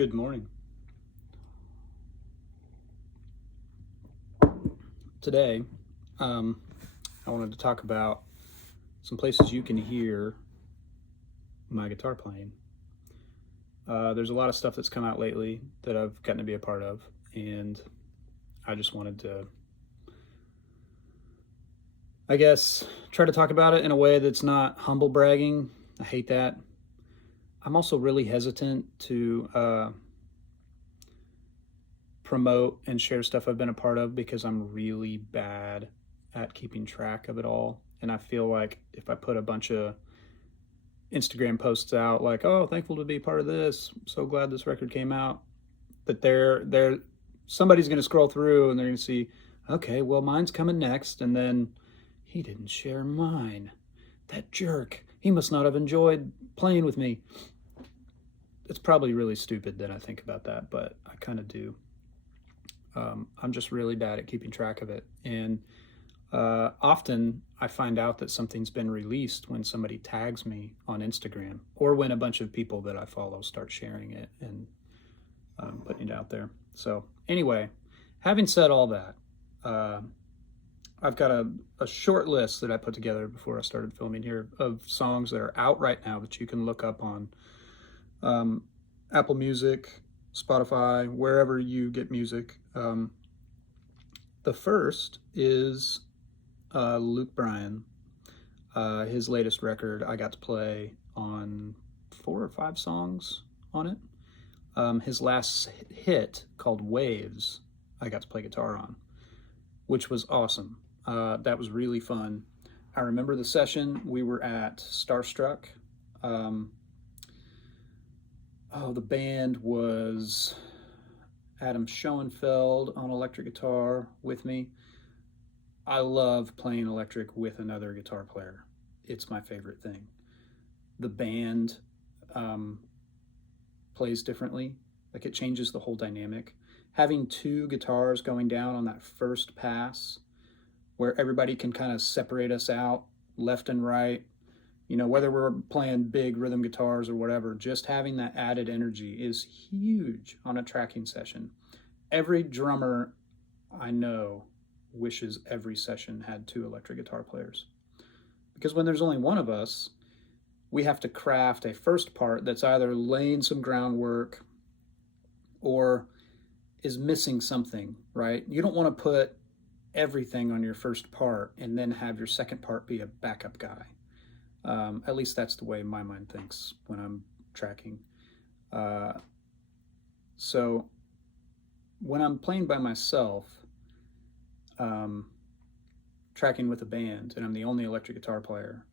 Good morning. Today, I wanted to talk about some places you can hear my guitar playing. There's a lot of stuff that's come out lately that I've gotten to be a part of, and I just wanted to, I guess, try to talk about it in a way that's not humble bragging. I hate that. I'm also really hesitant to promote and share stuff I've been a part of because I'm really bad at keeping track of it all. And I feel like if I put a bunch of Instagram posts out like, "Oh, thankful to be part of this. So glad this record came out," that they're somebody's going to scroll through and they're going to see, "Okay, well mine's coming next," and then he didn't share mine. That jerk. He must not have enjoyed playing with me. It's probably really stupid that I think about that, but I kind of do. I'm just really bad at keeping track of it. And often I find out that something's been released when somebody tags me on Instagram or when a bunch of people that I follow start sharing it and putting it out there. So anyway, having said all that, I've got a short list that I put together before I started filming here of songs that are out right now that you can look up on Apple Music, Spotify, wherever you get music. The first is Luke Bryan. His latest record, I got to play on 4 or 5 songs on it. His last hit, called Waves, I got to play guitar on, which was awesome. That was really fun. I remember the session. We were at Starstruck. The band was Adam Schoenfeld on electric guitar with me. I love playing electric with another guitar player. It's my favorite thing. The band plays differently. Like, it changes the whole dynamic. Having 2 guitars going down on that first pass where everybody can kind of separate us out left and right, whether we're playing big rhythm guitars or whatever, just having that added energy is huge on a tracking session. Every drummer I know wishes every session had 2 electric guitar players. Because when there's only one of us, we have to craft a first part that's either laying some groundwork or is missing something, right? You don't want to put everything on your first part and then have your second part be a backup guy. At least that's the way my mind thinks when I'm tracking. So when I'm playing by myself, tracking with a band, and I'm the only electric guitar player,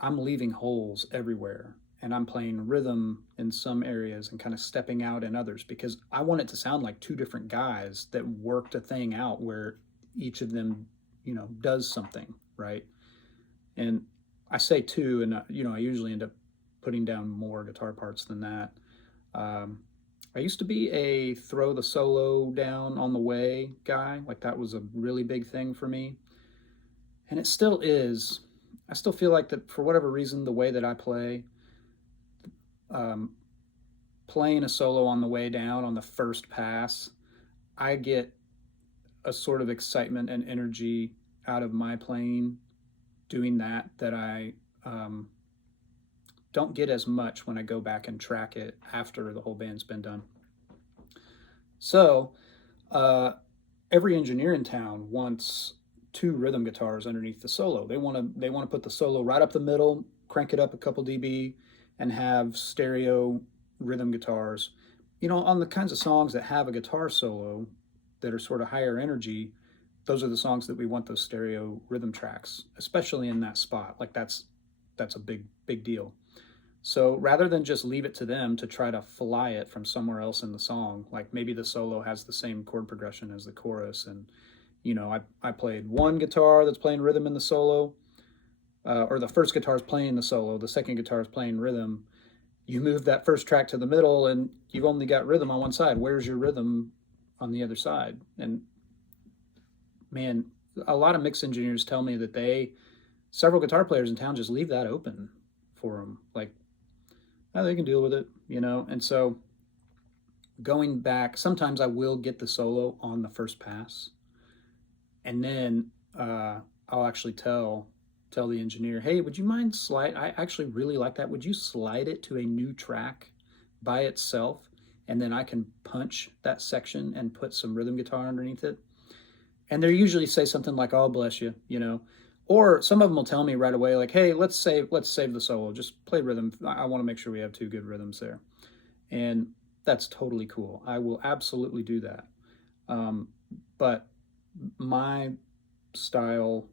I'm leaving holes everywhere, and I'm playing rhythm in some areas and kind of stepping out in others because I want it to sound like 2 different guys that worked a thing out where each of them, does something, right? And I say 2, and I usually end up putting down more guitar parts than that. I used to be a throw the solo down on the way guy. Like, that was a really big thing for me. And it still is. I still feel like that for whatever reason, the way that I play, playing a solo on the way down on the first pass, I get a sort of excitement and energy out of my playing doing that I don't get as much when I go back and track it after the whole band's been done. So every engineer in town wants 2 rhythm guitars underneath the solo. They want to put the solo right up the middle, crank it up a couple dB, and have stereo rhythm guitars. On the kinds of songs that have a guitar solo that are sort of higher energy, those are the songs that we want those stereo rhythm tracks, especially in that spot. Like, that's a big deal. So rather than just leave it to them to try to fly it from somewhere else in the song, like maybe the solo has the same chord progression as the chorus, and I played one guitar that's playing rhythm in the solo, or the first guitar is playing the solo, the second guitar is playing rhythm. You move that first track to the middle and you've only got rhythm on one side. Where's your rhythm on the other side? And man, a lot of mix engineers tell me that several guitar players in town just leave that open for them. Like, oh, they can deal with it, And so going back, sometimes I will get the solo on the first pass, and then I'll actually tell the engineer, hey, would you mind slide? I actually really like that. Would you slide it to a new track by itself, and then I can punch that section and put some rhythm guitar underneath it? And they usually say something like, "Oh, bless you," or some of them will tell me right away, like, "Hey, let's save the solo. Just play rhythm. I want to make sure we have two good rhythms there," and that's totally cool. I will absolutely do that. But my style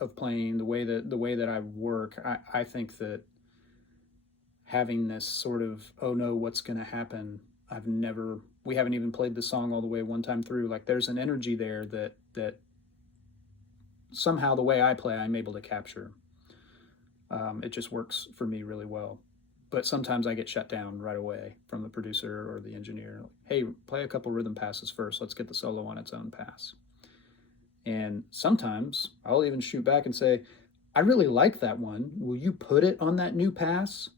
of playing, the way that I work, I think that having this sort of, oh no, what's going to happen? We haven't even played the song all the way one time through. Like, there's an energy there that somehow the way I play, I'm able to capture. It just works for me really well. But sometimes I get shut down right away from the producer or the engineer. Hey, play a couple rhythm passes first. Let's get the solo on its own pass. And sometimes I'll even shoot back and say, I really like that one. Will you put it on that new pass?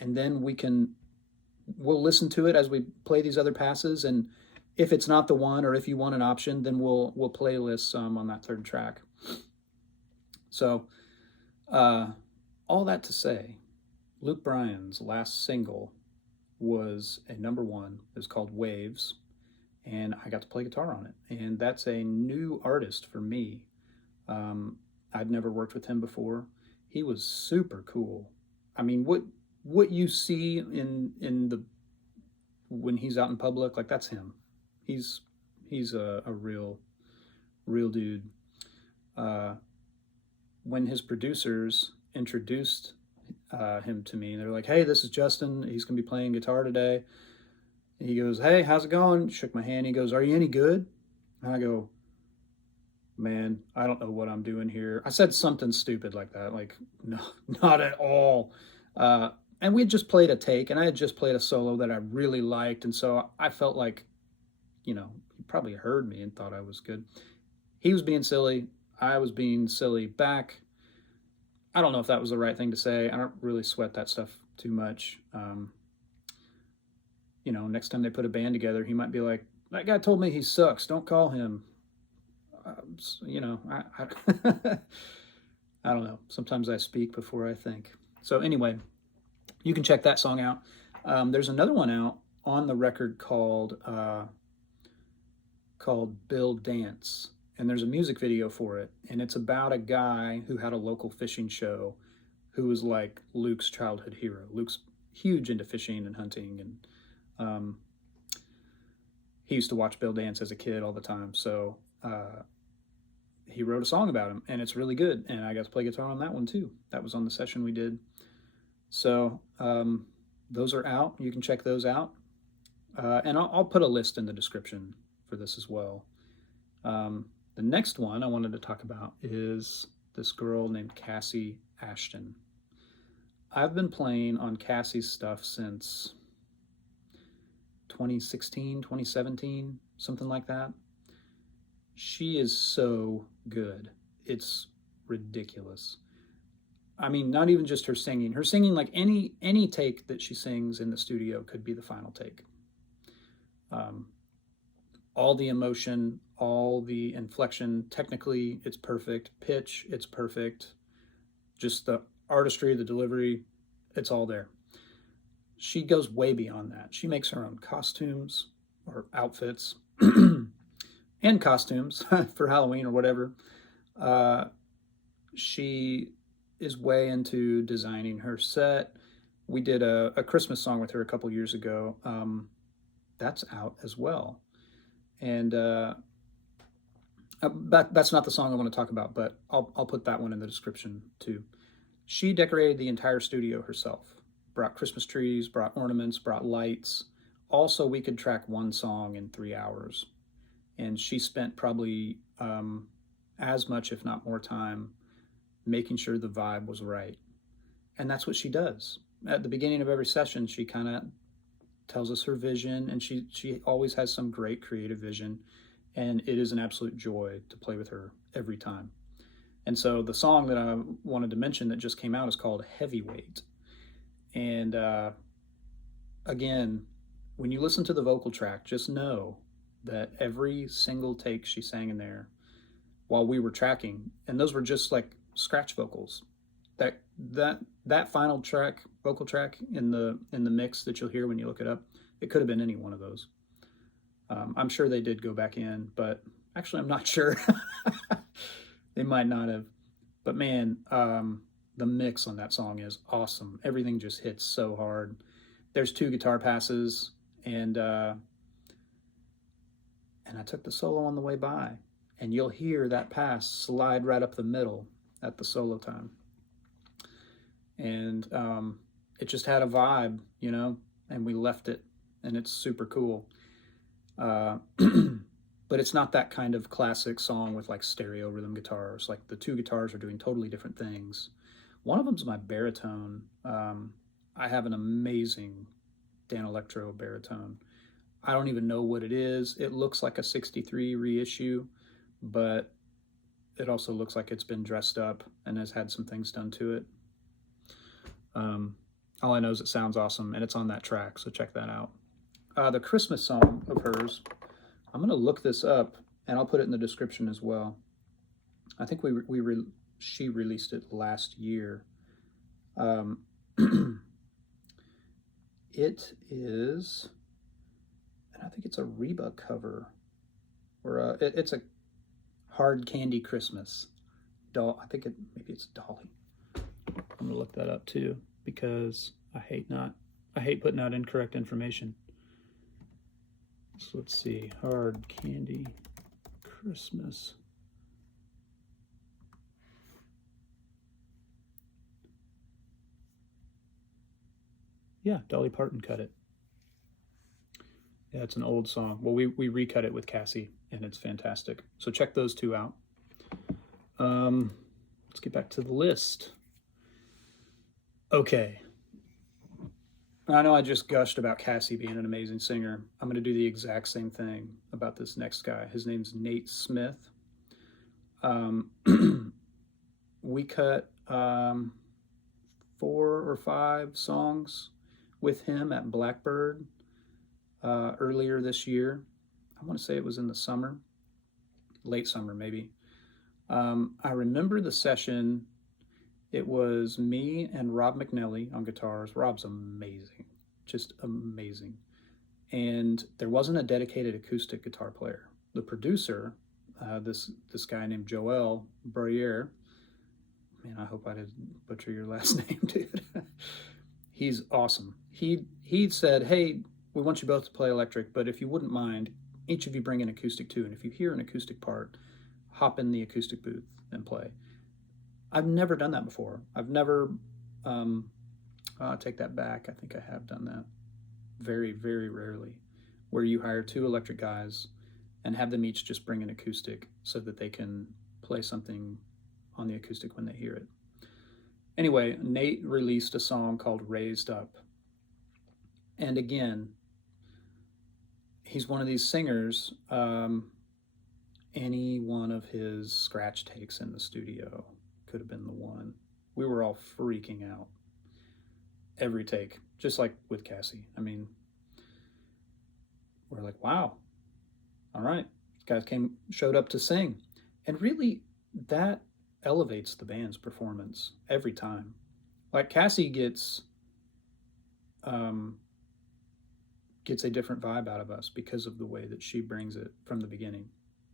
And then we'll listen to it as we play these other passes. And if it's not the one, or if you want an option, then we'll playlist some on that third track. So all that to say, Luke Bryan's last single was a number one. It was called Waves, and I got to play guitar on it. And that's a new artist for me. I'd never worked with him before. He was super cool. I mean, what you see when he's out in public, like, that's him. He's a real dude. When his producers introduced him to me, they're like, hey, this is Justin. He's gonna be playing guitar today. He goes, hey, how's it going? Shook my hand. He goes, are you any good? And I go, man, I don't know what I'm doing here. I said something stupid like that, like, no, not at all. And we had just played a take, and I had just played a solo that I really liked, and so I felt like, he probably heard me and thought I was good. He was being silly. I was being silly back. I don't know if that was the right thing to say. I don't really sweat that stuff too much. Next time they put a band together, he might be like, that guy told me he sucks. Don't call him. I I don't know. Sometimes I speak before I think. So anyway, you can check that song out. There's another one out on the record called Bill Dance, and there's a music video for it, and it's about a guy who had a local fishing show who was like Luke's childhood hero. Luke's huge into fishing and hunting, and he used to watch Bill Dance as a kid all the time, so he wrote a song about him, and it's really good, and I got to play guitar on that one too. That was on the session we did. So those are out. You can check those out, and I'll put a list in the description for this as well. The next one I wanted to talk about is this girl named Cassie Ashton. I've been playing on Cassie's stuff since 2016, 2017, something like that. She is so good. It's ridiculous. I mean, not even just her singing. Her singing, like, any take that she sings in the studio could be the final take. All the emotion, all the inflection, technically it's perfect. Pitch, it's perfect. Just the artistry, the delivery, it's all there. She goes way beyond that. She makes her own costumes or outfits and costumes for Halloween or whatever. She is way into designing her set. We did a Christmas song with her a couple years ago. That's out as well. And that's not the song I want to talk about, but I'll put that one in the description too. She decorated the entire studio herself. Brought Christmas trees, brought ornaments, brought lights. Also, we could track one song in 3 hours. And she spent probably as much, if not more time, making sure the vibe was right. And that's what she does. At the beginning of every session, she kind of tells us her vision, and she always has some great creative vision, and it is an absolute joy to play with her every time. And so the song that I wanted to mention that just came out is called Heavyweight. And again, when you listen to the vocal track, just know that every single take she sang in there while we were tracking, and those were just like scratch vocals. That final track, vocal track in the mix that you'll hear when you look it up, it could have been any one of those. I'm sure they did go back in, but actually I'm not sure. They might not have. But man, the mix on that song is awesome. Everything just hits so hard. There's 2 guitar passes, and I took the solo on the way by, and you'll hear that pass slide right up the middle at the solo time. And it just had a vibe, and we left it, and it's super cool. But it's not that kind of classic song with like stereo rhythm guitars. Like the 2 guitars are doing totally different things. One of them's my baritone. I have an amazing Danelectro baritone. I don't even know what it is. It looks like a 63 reissue, but it also looks like it's been dressed up and has had some things done to it. All I know is it sounds awesome, and it's on that track, so check that out. The Christmas song of hers, I'm going to look this up, and I'll put it in the description as well. I think she released it last year. It is, and I think it's a Reba cover, or it's a Hard Candy Christmas. I think maybe it's Dolly. I'm gonna look that up too, because I hate putting out incorrect information. So let's see, Hard Candy Christmas. Yeah, Dolly Parton cut it. Yeah, it's an old song. Well, we recut it with Kassi, and it's fantastic. So check those 2 out. Let's get back to the list. Okay. I know I just gushed about Kassi being an amazing singer. I'm going to do the exact same thing about this next guy. His name's Nate Smith. We cut 4 or 5 songs with him at Blackbird earlier this year. I want to say it was in the summer, late summer maybe. I remember the session. It was me and Rob McNelly on guitars. Rob's amazing, just amazing. And there wasn't a dedicated acoustic guitar player. The producer, this guy named Joel Breuer, man, I hope I didn't butcher your last name, dude. He's awesome. He said, hey, we want you both to play electric, but if you wouldn't mind, each of you bring an acoustic too. And if you hear an acoustic part, hop in the acoustic booth and play. I've never done that before. I've never, take that back. I think I have done that very, very rarely, where you hire 2 electric guys and have them each just bring an acoustic so that they can play something on the acoustic when they hear it. Anyway, Nate released a song called Raised Up. And again, he's one of these singers, any one of his scratch takes in the studio could have been the one. We were all freaking out every take, just like with Kassi. I mean, we're like, wow, all right, these guys showed up to sing. And really, that elevates the band's performance every time. Like Kassi gets a different vibe out of us because of the way that she brings it from the beginning.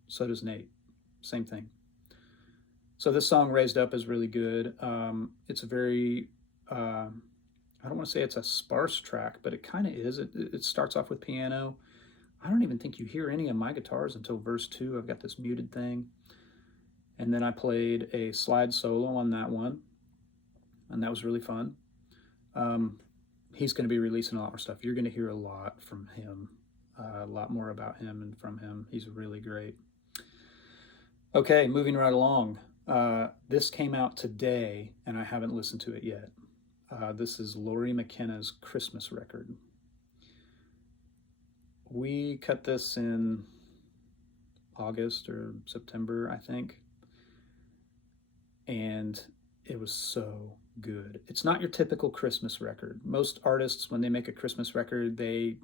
So does Nate, same thing. So this song, Raised Up, is really good. It's a very, I don't want to say it's a sparse track, but it kind of is. It starts off with piano. I don't even think you hear any of my guitars until verse 2. I've got this muted thing. And then I played a slide solo on that one, and that was really fun. He's going to be releasing a lot more stuff. You're going to hear a lot from him, a lot more about him and from him. He's really great. Okay, moving right along. This came out today, and I haven't listened to it yet. This is Lori McKenna's Christmas record. We cut this in August or September, I think. And it was so good. It's not your typical Christmas record. Most artists, when they make a Christmas record, they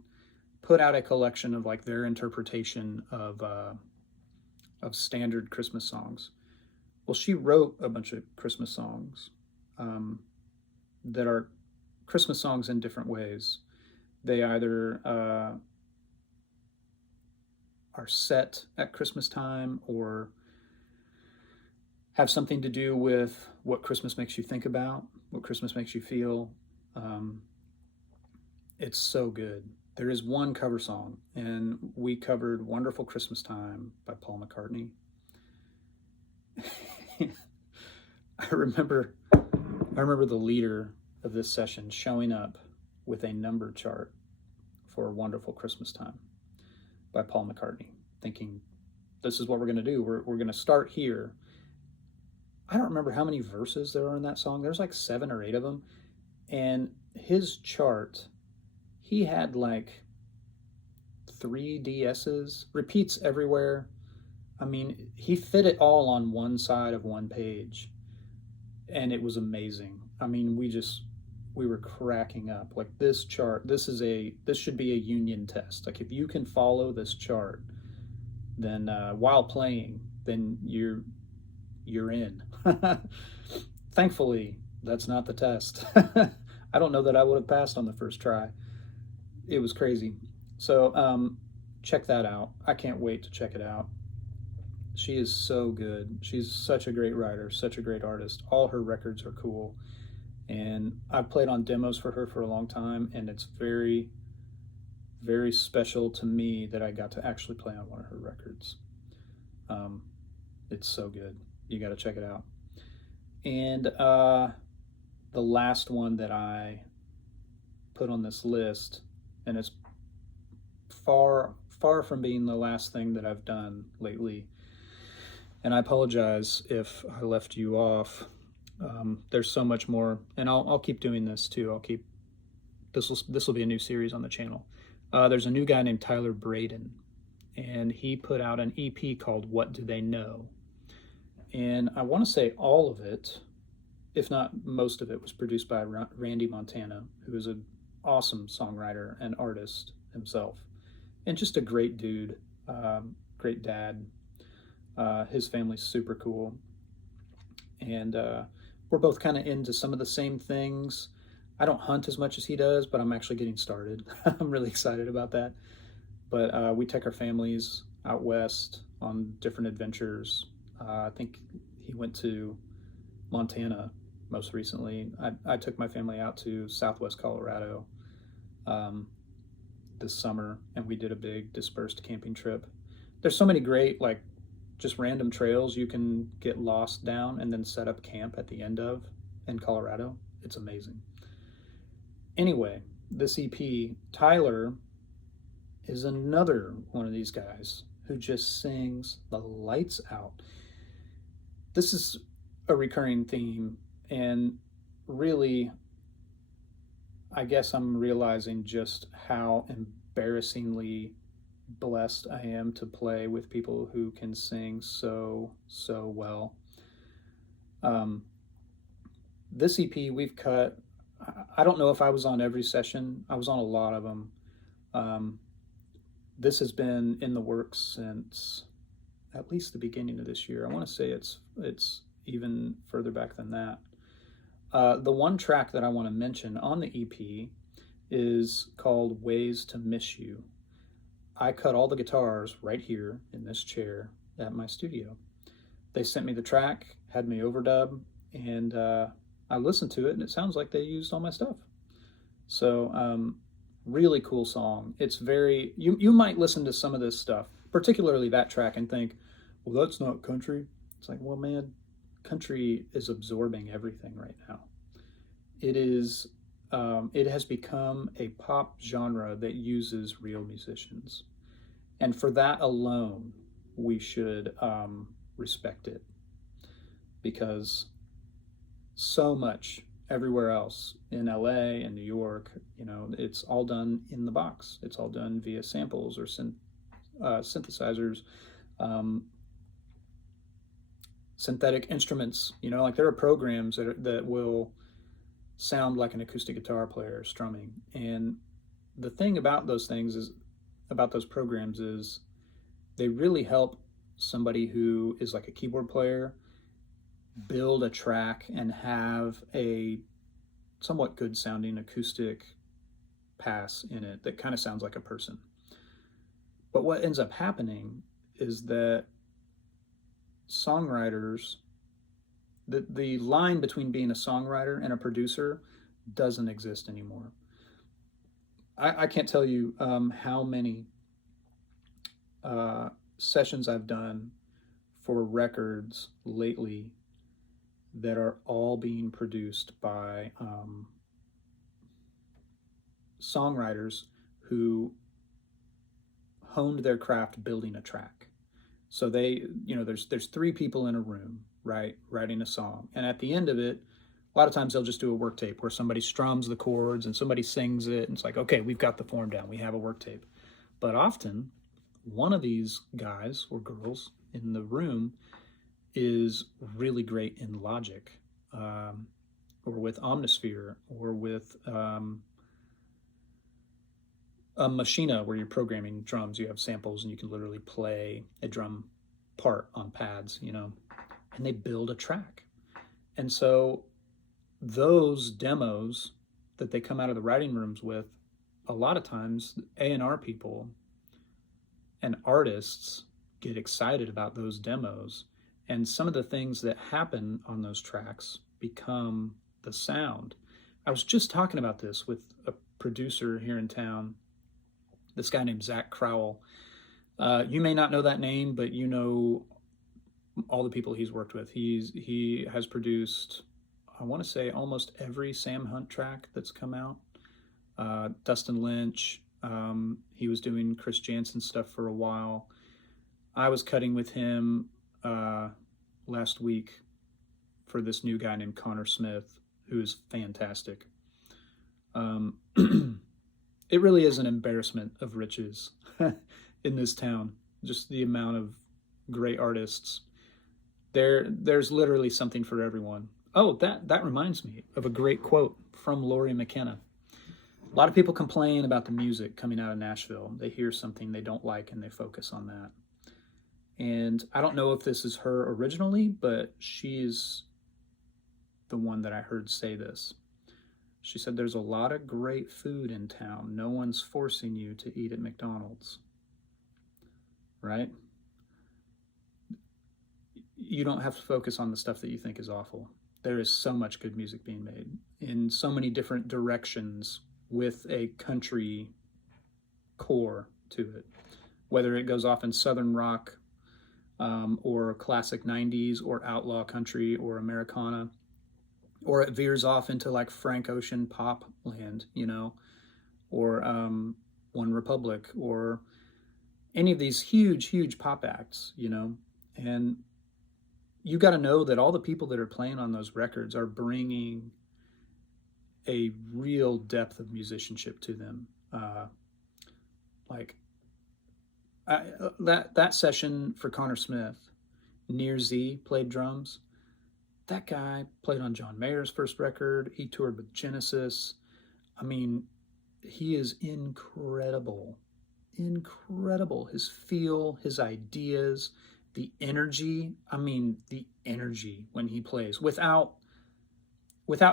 put out a collection of like their interpretation of standard Christmas songs. Well, she wrote a bunch of Christmas songs that are Christmas songs in different ways. They either are set at Christmas time or have something to do with what Christmas makes you think about, what Christmas makes you feel. It's so good. There is one cover song, and we covered Wonderful Christmas Time by Paul McCartney. I remember the leader of this session showing up with a number chart for Wonderful Christmas Time by Paul McCartney, thinking, this is what we're going to do. We're going to start here. I don't remember how many verses there are in that song. There's like 7 or 8 of them. And his chart, he had like 3 DSs, repeats everywhere. I mean, he fit it all on one side of one page. And it was amazing. I mean, we were cracking up. Like this chart, this should be a union test. Like if you can follow this chart, then while playing, then you're in. Thankfully, that's not the test. I don't know that I would have passed on the first try. It was crazy. So check that out. I can't wait to check it out. She is so good. She's such a great writer, such a great artist. All her records are cool. And I've played on demos for her for a long time, and it's very, very special to me that I got to actually play on one of her records. It's so good. You got to check it out. And the last one that I put on this list, and it's far from being the last thing that I've done lately, and I apologize if I left you off. There's so much more, and I'll keep doing this too. This will be a new series on the channel. There's a new guy named Tyler Braden, and he put out an EP called What Do They Know? And I want to say all of it, if not most of it, was produced by Randy Montana, who is an awesome songwriter and artist himself, and just a great dude, great dad. His family's super cool, and we're both kind of into some of the same things. I don't hunt as much as he does, but I'm actually getting started. I'm really excited about that. But we take our families out west on different adventures. I think he went to Montana most recently. I took my family out to Southwest Colorado this summer, and we did a big dispersed camping trip. There's so many great, like, just random trails you can get lost down and then set up camp at the end of in Colorado. It's amazing. Anyway, this EP, Tyler is another one of these guys who just sings the lights out. This is a recurring theme, and really, I guess I'm realizing just how embarrassingly blessed I am to play with people who can sing so well. This EP we've cut, I don't know if I was on every session. I was on a lot of them. This has been in the works since at least the beginning of this year. I want to say it's even further back than that. The one track that I want to mention on the EP is called Ways to Miss You. I cut all the guitars right here in this chair at my studio. They sent me the track, had me overdub, and I listened to it, and it sounds like they used all my stuff. So really cool song. It's very, you might listen to some of this stuff, particularly that track, and think, well, that's not country. It's like, well, man, country is absorbing everything right now. It is, it has become a pop genre that uses real musicians. And for that alone, we should respect it, because so much everywhere else in LA and New York, you know, it's all done in the box. It's all done via samples or synthesizers, synthetic instruments. You know, like there are programs that will sound like an acoustic guitar player strumming. And the thing about those things is about those programs is they really help somebody who is like a keyboard player build a track and have a somewhat good sounding acoustic pass in it that kind of sounds like a person. But what ends up happening is that songwriters, the line between being a songwriter and a producer doesn't exist anymore. I can't tell you how many sessions I've done for records lately that are all being produced by songwriters who honed their craft building a track. So there's three people in a room, right, writing a song, and at the end of it, a lot of times they'll just do a work tape where somebody strums the chords and somebody sings it, and it's like, okay, we've got the form down, we have a work tape. But often, one of these guys or girls in the room is really great in Logic, or with Omnisphere, or with a machina where you're programming drums. You have samples and you can literally play a drum part on pads, and they build a track. And so those demos that they come out of the writing rooms with, a lot of times A&R people and artists get excited about those demos, and some of the things that happen on those tracks become the sound. I was just talking about this with a producer here in town, this guy named Zach Crowell. You may not know that name, but you know all the people he's worked with. He has produced, I want to say, almost every Sam Hunt track that's come out. Dustin Lynch. He was doing Chris Janson stuff for a while. I was cutting with him last week for this new guy named Connor Smith, who is fantastic. It really is an embarrassment of riches in this town, just the amount of great artists. There's literally something for everyone. Oh, that reminds me of a great quote from Lori McKenna. A lot of people complain about the music coming out of Nashville. They hear something they don't like and they focus on that. And I don't know if this is her originally, but she's the one that I heard say this. She said, there's a lot of great food in town. No one's forcing you to eat at McDonald's. Right? You don't have to focus on the stuff that you think is awful. There is so much good music being made in so many different directions with a country core to it. Whether it goes off in Southern rock, or classic 90s, or outlaw country, or Americana, or it veers off into like Frank Ocean pop land, or One Republic, or any of these huge pop acts, and you got to know that all the people that are playing on those records are bringing a real depth of musicianship to them. That session for Connor Smith, Near Z played drums. That guy played on John Mayer's first record. He toured with Genesis. I mean, he is incredible. Incredible. His feel, his ideas, the energy. I mean, the energy when he plays without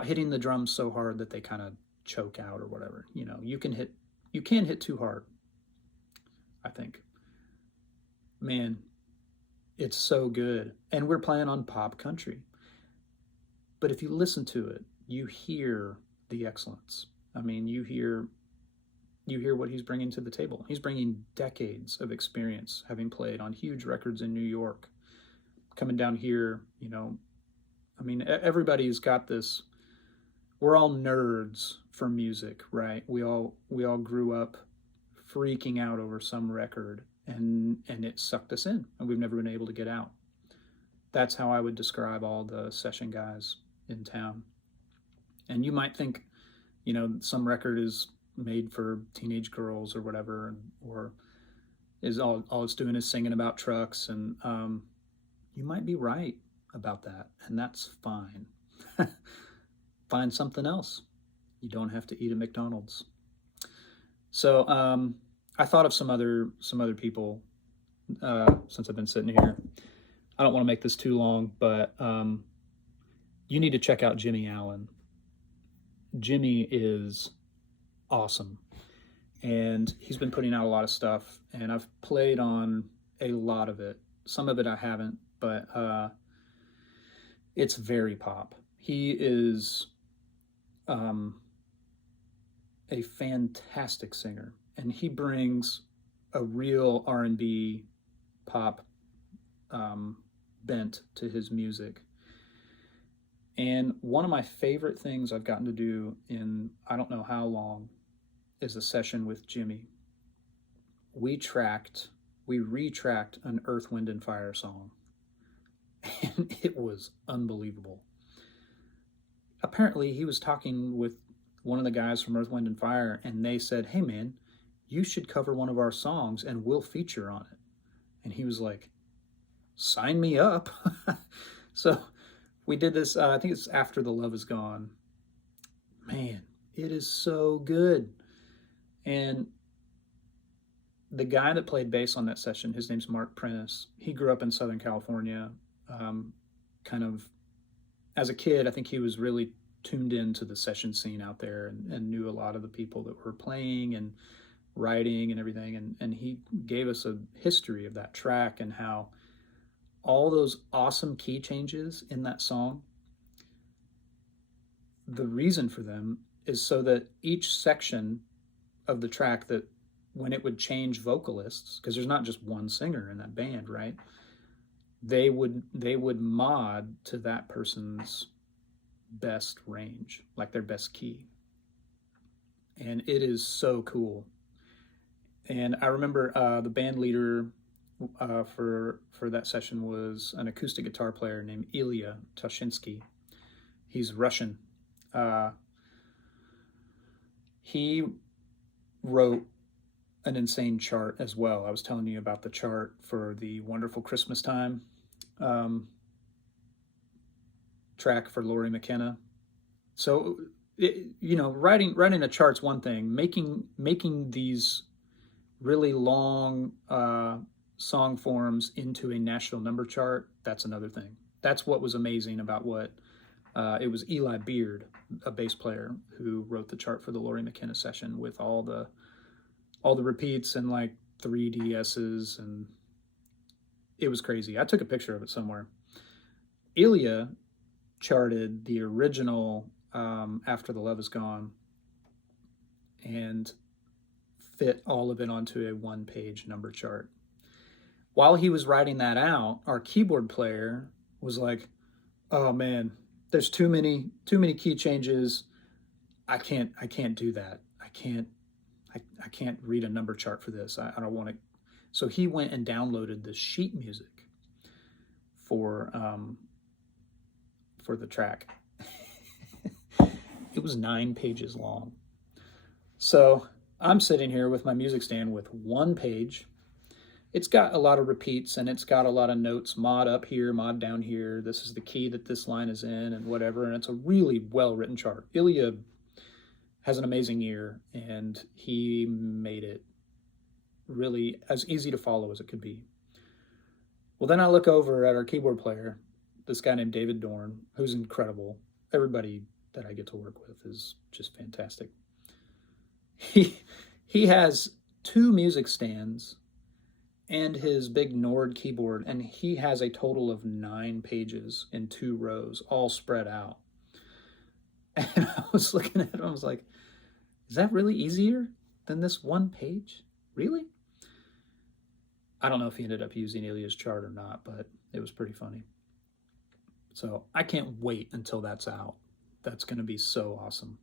hitting the drums so hard that they kind of choke out or whatever. You can hit too hard, I think. Man, it's so good. And we're playing on pop country. But if you listen to it, you hear the excellence. I mean, you hear what he's bringing to the table. He's bringing decades of experience, having played on huge records in New York, coming down here, I mean, everybody's got this. We're all nerds for music, right? We all grew up freaking out over some record, and it sucked us in, and we've never been able to get out. That's how I would describe all the session guys in town. And you might think, some record is made for teenage girls or whatever, or is all it's doing is singing about trucks, and you might be right about that, and that's fine. Find something else. You don't have to eat at McDonald's. So I thought of some other people since I've been sitting here. I don't want to make this too long, but you need to check out Jimmie Allen. Jimmie is awesome, and he's been putting out a lot of stuff, and I've played on a lot of it. Some of it I haven't, but it's very pop. He is a fantastic singer, and he brings a real R&B pop bent to his music. And one of my favorite things I've gotten to do in I don't know how long is a session with Jimmie. We retracked an Earth, Wind, and Fire song, and it was unbelievable. Apparently, he was talking with one of the guys from Earth, Wind, and Fire, and they said, "Hey, man, you should cover one of our songs, and we'll feature on it." And he was like, "Sign me up." So we did this, I think it's After the Love Is Gone. Man, it is so good. And the guy that played bass on that session, his name's Mark Prentice. He grew up in Southern California. Kind of, as a kid, I think he was really tuned into the session scene out there and knew a lot of the people that were playing and writing and everything. And he gave us a history of that track and how all those awesome key changes in that song, the reason for them is so that each section of the track, that when it would change vocalists, because there's not just one singer in that band, right? They would mod to that person's best range, like their best key. And it is so cool. And I remember the band leader for that session was an acoustic guitar player named Ilya Toshinsky. He's Russian. He wrote an insane chart as well. I was telling you about the chart for the Wonderful Christmas Time track for Lori McKenna. So, writing a chart's one thing. Making these really long song forms into a national number chart, that's another thing. That's what was amazing about what it was Eli Beard, a bass player, who wrote the chart for the Lori McKenna session with all the repeats and like 3DSs, and it was crazy. I took a picture of it somewhere. Ilya charted the original After the Love Is Gone and fit all of it onto a one-page number chart. While he was writing that out, our keyboard player was like, "Oh man, there's too many key changes. I can't do that. I can't read a number chart for this. I don't want to." So he went and downloaded the sheet music for the track. It was 9 pages long. So I'm sitting here with my music stand with one page. It's got a lot of repeats and it's got a lot of notes, mod up here, mod down here. This is the key that this line is in and whatever. And it's a really well-written chart. Ilya has an amazing ear, and he made it really as easy to follow as it could be. Well, then I look over at our keyboard player, this guy named David Dorn, who's incredible. Everybody that I get to work with is just fantastic. He has 2 music stands and his big Nord keyboard, and he has a total of 9 pages in 2 rows, all spread out. And I was looking at him, I was like, is that really easier than this one page? Really? I don't know if he ended up using Ilya's chart or not, but it was pretty funny. So I can't wait until that's out. That's going to be so awesome.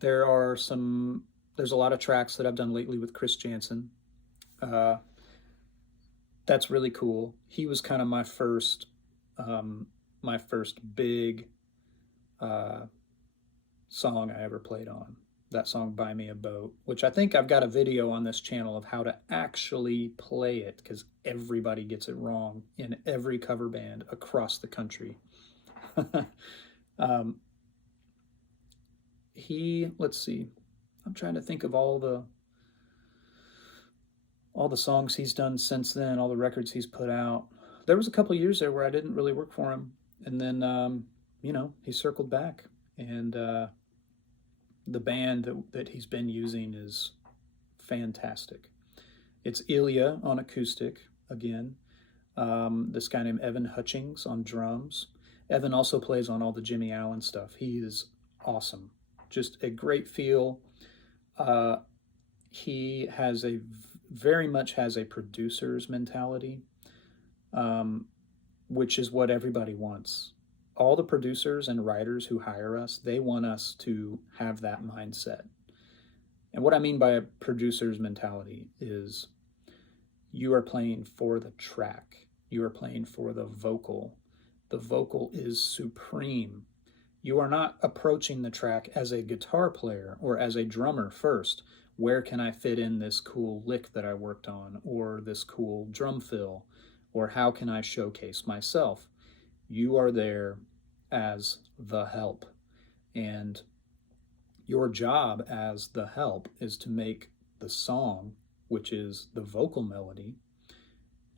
There's a lot of tracks that I've done lately with Chris Janson. That's really cool. He was kind of my first big song I ever played on. That song, Buy Me a Boat, which I think I've got a video on this channel of how to actually play it, because everybody gets it wrong in every cover band across the country. Let's see. I'm trying to think of all the songs he's done since then, all the records he's put out. There was a couple years there where I didn't really work for him, and then he circled back, and the band that he's been using is fantastic. It's Ilya on acoustic again. This guy named Evan Hutchings on drums. Evan also plays on all the Jimmie Allen stuff. He is awesome. Just a great feel. He has very much has a producer's mentality, which is what everybody wants. All the producers and writers who hire us, they want us to have that mindset. And what I mean by a producer's mentality is you are playing for the track. You are playing for the vocal. The vocal is supreme. You are not approaching the track as a guitar player or as a drummer first. Where can I fit in this cool lick that I worked on, or this cool drum fill, or how can I showcase myself? You are there as the help. And your job as the help is to make the song, which is the vocal melody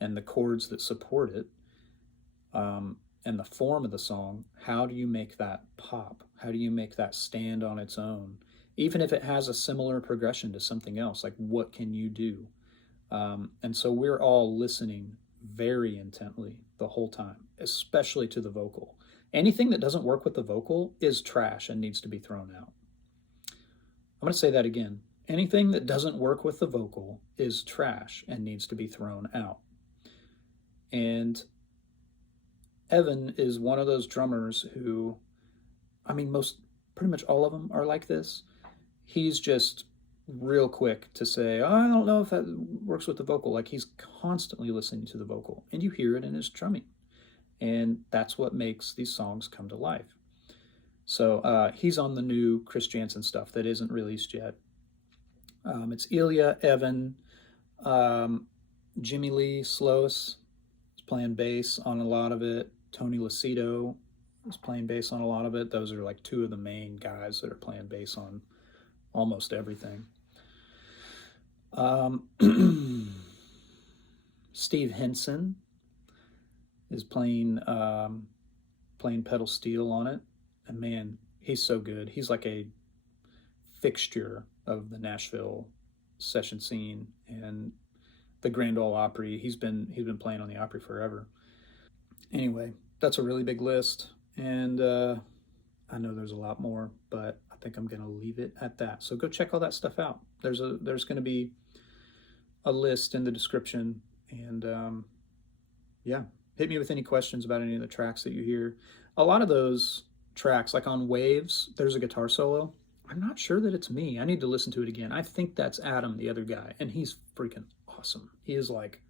and the chords that support it, and the form of the song, how do you make that pop? How do you make that stand on its own? Even if it has a similar progression to something else, like what can you do? And so we're all listening very intently the whole time, especially to the vocal. Anything that doesn't work with the vocal is trash and needs to be thrown out. I'm going to say that again. Anything that doesn't work with the vocal is trash and needs to be thrown out. And Evan is one of those drummers who, pretty much all of them are like this. He's just real quick to say, oh, I don't know if that works with the vocal. Like, he's constantly listening to the vocal, and you hear it in his drumming. And that's what makes these songs come to life. So he's on the new Chris Janson stuff that isn't released yet. It's Ilya, Evan, Jimmy Lee Sloas is playing bass on a lot of it. Tony Lucido is playing bass on a lot of it. Those are like two of the main guys that are playing bass on almost everything. Steve Henson is playing pedal steel on it, and man, he's so good. He's like a fixture of the Nashville session scene and the Grand Ole Opry. He's been playing on the Opry forever. Anyway, that's a really big list, and I know there's a lot more, but I think I'm going to leave it at that. So go check all that stuff out. There's going to be a list in the description, and hit me with any questions about any of the tracks that you hear. A lot of those tracks, like on Waves, there's a guitar solo. I'm not sure that it's me. I need to listen to it again. I think that's Adam, the other guy, and he's freaking awesome. He is like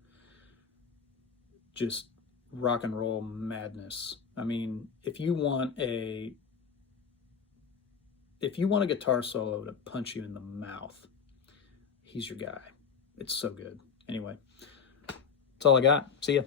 just rock and roll madness. I mean, if you want a guitar solo to punch you in the mouth, he's your guy. It's so good. Anyway, that's all I got. See ya.